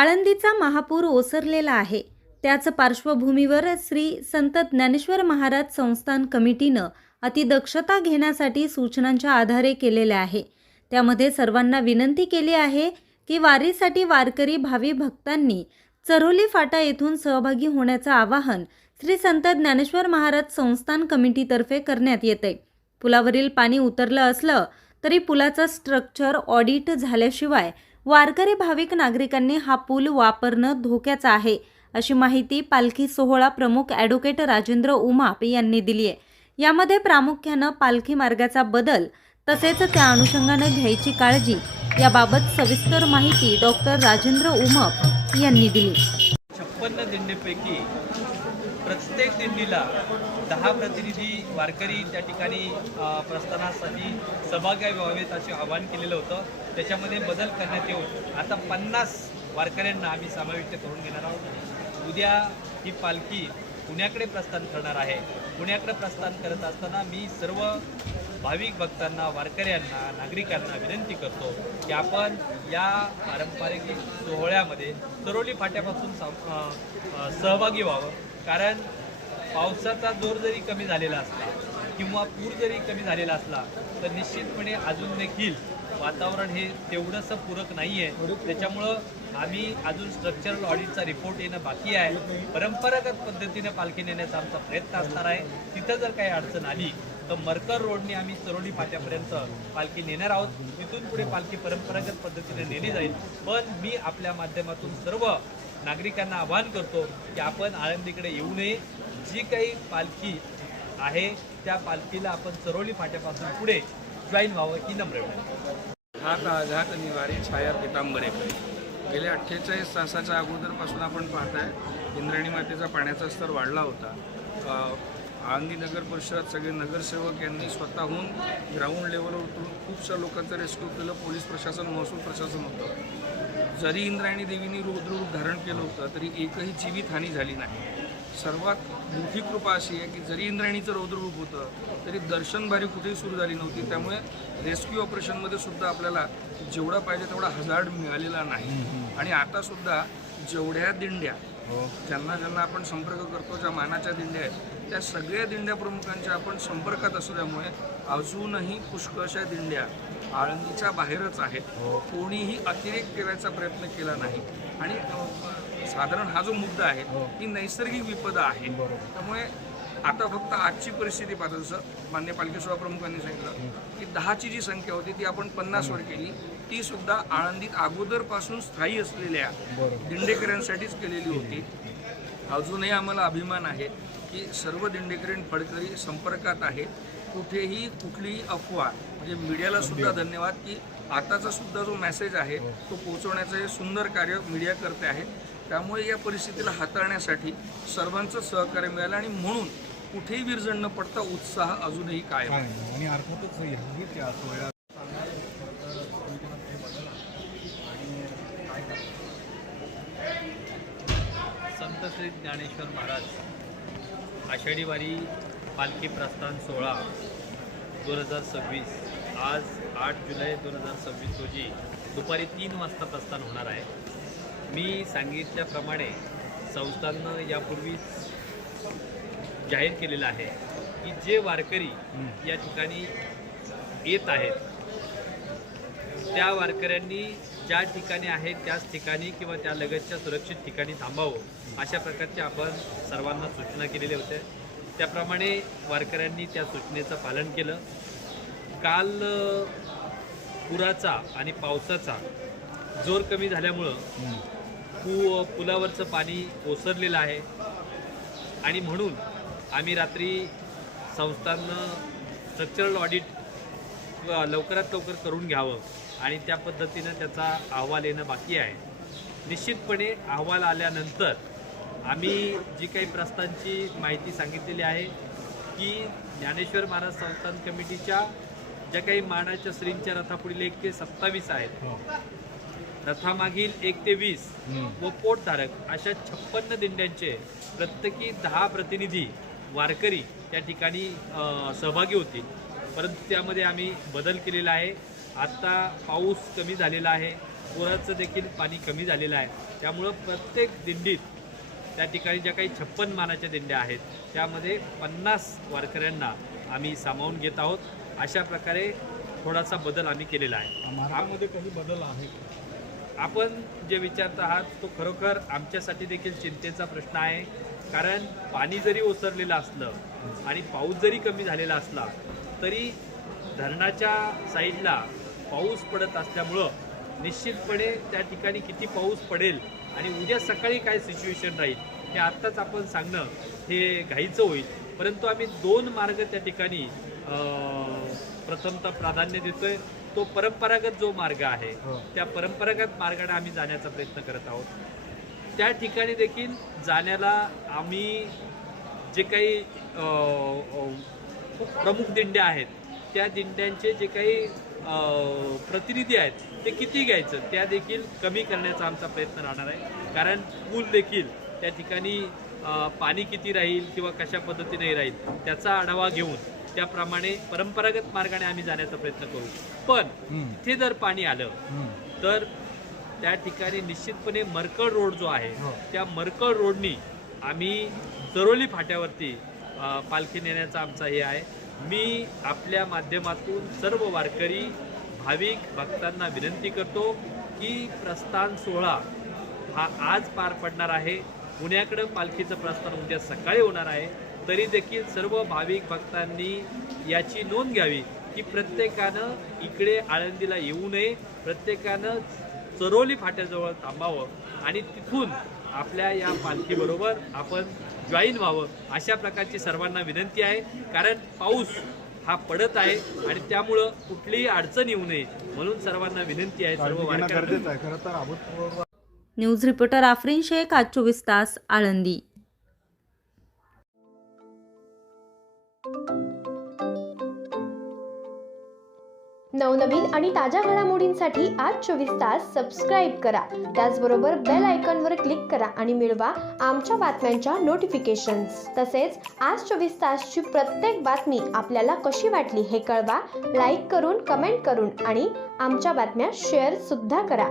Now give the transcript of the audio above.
आळंदीचा महापूर ओसरलेला आहे। त्याच पार्श्वभूमीवर श्री संत ज्ञानेश्वर महाराज संस्थान कमिटीनं अतिदक्षता घेण्यासाठी सूचनांच्या आधारे केलेले आहे। त्यामध्ये सर्वांना विनंती केली आहे की वारीसाठी वारकरी भावी भक्तांनी चरोली फाटा येथून सहभागी होण्याचं आवाहन श्री संत ज्ञानेश्वर महाराज संस्थान कमिटीतर्फे करण्यात येते। पुलावरील पाणी उतरलं असलं तरी पुलाचं स्ट्रक्चर ऑडिट झाल्याशिवाय वारकरी भाविक नागरिकांनी हा पूल वापरणं धोक्याचं आहे, अशी माहिती पालखी सोहळा प्रमुख ॲडव्होकेट राजेंद्र उमाप यांनी दिली आहे। यामध्ये प्रामुख्यानं पालखी मार्गाचा बदल तसेच त्या अनुषंगाने घ्यायची काळजी याबाबत सविस्तर माहिती डॉक्टर राजेंद्र उमाप यांनी दिली। 56 दिंडीपैकी प्रत्येक दिंडीला 10 प्रतिनिधी वारकरी त्या ठिकाणी प्रस्थानासाठी सहभागी व्हावेत असे आवाहन केलेलं होतं। त्याच्यामध्ये बदल करण्यात येऊन आता 50 वारकऱ्यांना आम्ही समाविष्ट करून घेणार आहोत। उद्या ही पालखी पुण्याकडे प्रस्थान करणार आहे। पुण्याकडे प्रस्थान करत असताना मी सर्व भाविक भक्तांना, वारकऱ्यांना, नागरिकांना विनंती करतो की आपण या पारंपरिक सोहळ्यामध्ये चरोली फाट्यापासून सहभागी व्हावं। कारण पावसाचा जोर जरी कमी झालेला असला किंवा पूर जरी कमी झालेला असला तर निश्चितपणे अजून देखील वातावरण हे तेवढंसं पूरक नाही आहे। त्याच्यामुळं आम्ही अजून स्ट्रक्चरल ऑडिटचा रिपोर्ट येणं बाकी आहे। परंपरागत पद्धतीने पालखी नेण्याचा आमचा प्रयत्न असणार आहे। तिथं जर काही अडचण आली तर मरकर रोडने आम्ही चरोली फाट्यापर्यंत पालखी नेणार आहोत। तिथून पुढे पालखी परंपरागत पद्धतीने नेली जाईल। पण मी आपल्या माध्यमातून सर्व नागरिकांना आवाहन करतो की आपण आळंदीकडे येऊ नये। जी काही पालखी आहे त्या पालखीला आपण चरोली फाट्यापासून पुढे जॉईन व्हावं ही नम्र विनंती। घात आघात निवारी छाया पितांबरेकडे गेल्या 48 तासाच्या अगोदरपासून आपण पाहताय इंद्रायणी मातेचा पाण्याचा स्तर वाढला होता। आळंदी नगर परिषद सगळे नगरसेवक यांनी स्वतःहून ग्राउंड लेवलवर उतरून खूपशा लोकांचं रेस्क्यू केलं। पोलीस प्रशासन, महसूल प्रशासन होतं। जरी इंद्रायणी देवींनी रुद्ररूप धारण केलं होतं तरी एकही जीवितहानी झाली नाही। सर्वात मोठी कृपा अशी आहे की जरी इंद्रायणीचं रौद्ररूप होतं तरी दर्शनबारी कुठेही सुरू झाली नव्हती। त्यामुळे रेस्क्यू ऑपरेशनमध्ये सुद्धा आपल्याला जेवढा पाहिजे तेवढा हजार्ड मिळालेला नाही। आणि आता सुद्धा जेवढ्या दिंड्या ज्यांना ज्यांना आपण संपर्क करतो, ज्या मानाच्या दिंड्या आहेत त्या सगळ्या दिंड्या प्रमुखांच्या आपण संपर्कात असल्यामुळे अजूनही पुष्कळशा दिंड्या आळंदीच्या बाहेरच आहेत। कोणीही अतिरेक करायचा प्रयत्न केला नाही। आणि साधारण हा जो मुद्दा आहे ही नैसर्गिक विपदा आहे। त्यामुळे आता फक्त आजची परिस्थिती पाहता जसं मान्य पालखी सोहळा प्रमुखांनी सांगितलं की 10ची जी संख्या होती ती आपण 50वर केली। ती सुद्धा आळंदीत अगोदरपासून स्थायी असलेल्या दिंडेकऱ्यांसाठीच केलेली होती। अजूनही आम्हाला अभिमान आहे की सर्व दिंडेकरी फडकरी संपर्कात आहेत। कुठेही कुठलीही अफवा म्हणजे मीडियाला सुद्धा धन्यवाद की आताचा सुद्धा जो मेसेज आहे तो पोहोचवण्याचं हे सुंदर कार्य मीडिया करते आहे। त्यामुळे या परिस्थितीला हाताळण्यासाठी सर्वांचं सहकार्य मिळालं आणि म्हणून कुठेही विरजण न पडता उत्साह अजूनही कायम आहे। आणि अर्थातच त्या सोहळ्यात संत श्री ज्ञानेश्वर महाराज आषाढी वारी पालखी प्रस्थान सोहळा 2026 आज 8 जुलै 2026 रोजी दुपारी 3 वाजता प्रस्थान होणार आहे। मी सांगितल्याप्रमाणे संस्थांनं यापूर्वीच जाहीर केलेलं आहे की जे वारकरी या ठिकाणी येत आहेत त्या वारकऱ्यांनी ज्या ठिकाणी आहेत त्याच ठिकाणी किंवा त्या लगतच्या सुरक्षित ठिकाणी थांबावं अशा प्रकारचे आपण सर्वांना सूचना केलेल्या होत्या। त्याप्रमाणे वारकऱ्यांनी त्या सूचनेचं पालन केलं। काल पुराचा आणि पावसाचा जोर कमी झाल्यामुळं पुलावरचं पाणी ओसरलेलं आहे आणि म्हणून आम्ही रात्री संस्थांनं स्ट्रक्चरल ऑडिट लवकरात लवकर करून घ्यावं आणि त्या पद्धतीनं त्याचा अहवाल येणं बाकी आहे। निश्चितपणे अहवाल आल्यानंतर आम्ही जी काही प्रस्थानची माहिती सांगितलेली आहे की ज्ञानेश्वर महाराज संस्थान कमिटीच्या ज्या काही मानाच्या श्रींच्या रथापुढील 1 ते 27 आहेत, रथामागील 1 ते 20 व पोटधारक अशा 56 दिंड्यांचे प्रत्येकी 10 प्रतिनिधी वारकरी त्या ठिकाणी सहभागी होतील। परंतु त्यामध्ये आम्ही बदल केलेला आहे। आता पाऊस कमी झालेला आहे, पुराचं देखील पाणी कमी झालेलं आहे. त्यामुळं प्रत्येक दिंडीत त्या ठिकाणी ज्या काही 56 मानाच्या दिंड्या आहेत त्यामध्ये 50 वारकऱ्यांना आम्ही सामावून घेत आहोत. अशा प्रकारे थोडासा बदल आम्ही केलेला आहे. मार्गामध्ये काही बदल आहे का? आपण जे विचारत आहात तो खरोखर आमच्यासाठी देखील चिंतेचा प्रश्न आहे. कारण पाणी जरी ओसरलेलं असलं आणि पाऊस जरी कमी झालेला असला तरी धरणाच्या साईडला पाऊस पडत असल्यामुळं निश्चितपणे त्या ठिकाणी किती पाऊस पडेल आणि उद्या सकाळी काय सिच्युएशन राहील हे आत्ताच आपण सांगणं हे घाईचं होईल. परंतु आम्ही 2 मार्ग त्या ठिकाणी प्रथमतः प्राधान्य देतोय. तो परंपरागत जो मार्ग आहे त्या परंपरागत मार्गाने आम्ही जाण्याचा प्रयत्न करत आहोत. त्या ठिकाणी देखील जाण्याला आम्ही जे काही खूप प्रमुख दिंड्या आहेत त्या दिंड्यांचे जे काही प्रतिनिधी आहेत ते किती घ्यायचं त्या देखील कमी करण्याचा आमचा प्रयत्न राहणार आहे. कारण पूल देखील त्या ठिकाणी पाणी किती राहील किंवा कशा पद्धतीने राहील त्याचा आढावा घेऊन त्याप्रमाणे परंपरागत मार्गाने आम्ही जाण्याचा प्रयत्न करू. पण तिथे जर पाणी आलं तर त्या ठिकाणी निश्चितपणे मरकळ रोड जो आहे त्या मरकळ रोडनी आम्ही जरोली फाट्यावरती पालखी नेण्याचा आमचा हे आहे. मी आपल्या माध्यमातून सर्व वारकरी भाविक भक्तांना विनंती करतो की प्रस्थान सोहळा हा आज पार पडणार आहे. पुण्याकडं पालखीचं प्रस्थान उद्या सकाळी होणार आहे. तरी देखील सर्व भाविक भक्तांनी याची नोंद घ्यावी की प्रत्येकानं इकडे आळंदीला येऊ नये. प्रत्येकानं चरोली फाट्याजवळ थांबावं आणि तिथून आपल्या या पालखीबरोबर आपण जॉईन व्हावं अशा प्रकारची सर्वांना विनंती आहे. कारण पाऊस हा पडत आहे आणि त्यामुळं कुठलीही अडचण येऊ नये म्हणून सर्वांना विनंती आहे. सर्व गरजेचं आहे खरं तर अभूतपूर्व. न्यूज रिपोर्टर आफरीन शेख, आज 24 तास, आळंदी. नवनवीन आणि ताज्या घडामोडींसाठी आज 24 तास सबस्क्राईब करा. त्याचबरोबर बेल आयकॉनवर क्लिक करा आणि मिळवा आमच्या बातम्यांच्या नोटिफिकेशन्स. तसेच आज 24 तासची प्रत्येक बातमी आपल्याला कशी वाटली हे कळवा. लाईक करून, कमेंट करून आणि आमच्या बातम्या शेअर सुद्धा करा.